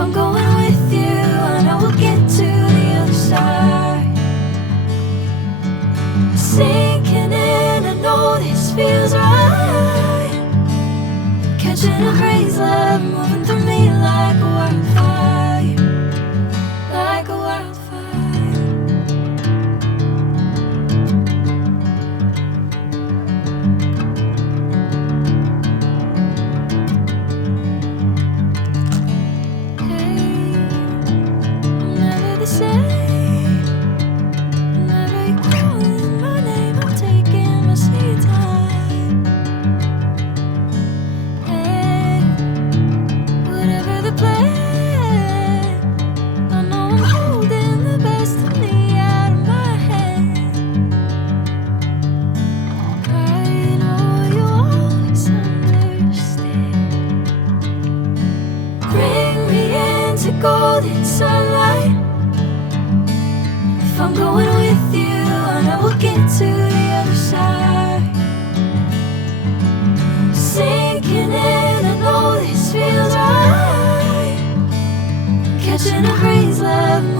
I'm going with you, I know we'll get to the other side. Sinking in, I know this feels right. Catching a crazy love, moving through me like a wildfire, like a wildfire. Golden sunlight. If I'm going with you, I know we'll get to the other side. Sinking in, I know this feels right. Catching a crazy love.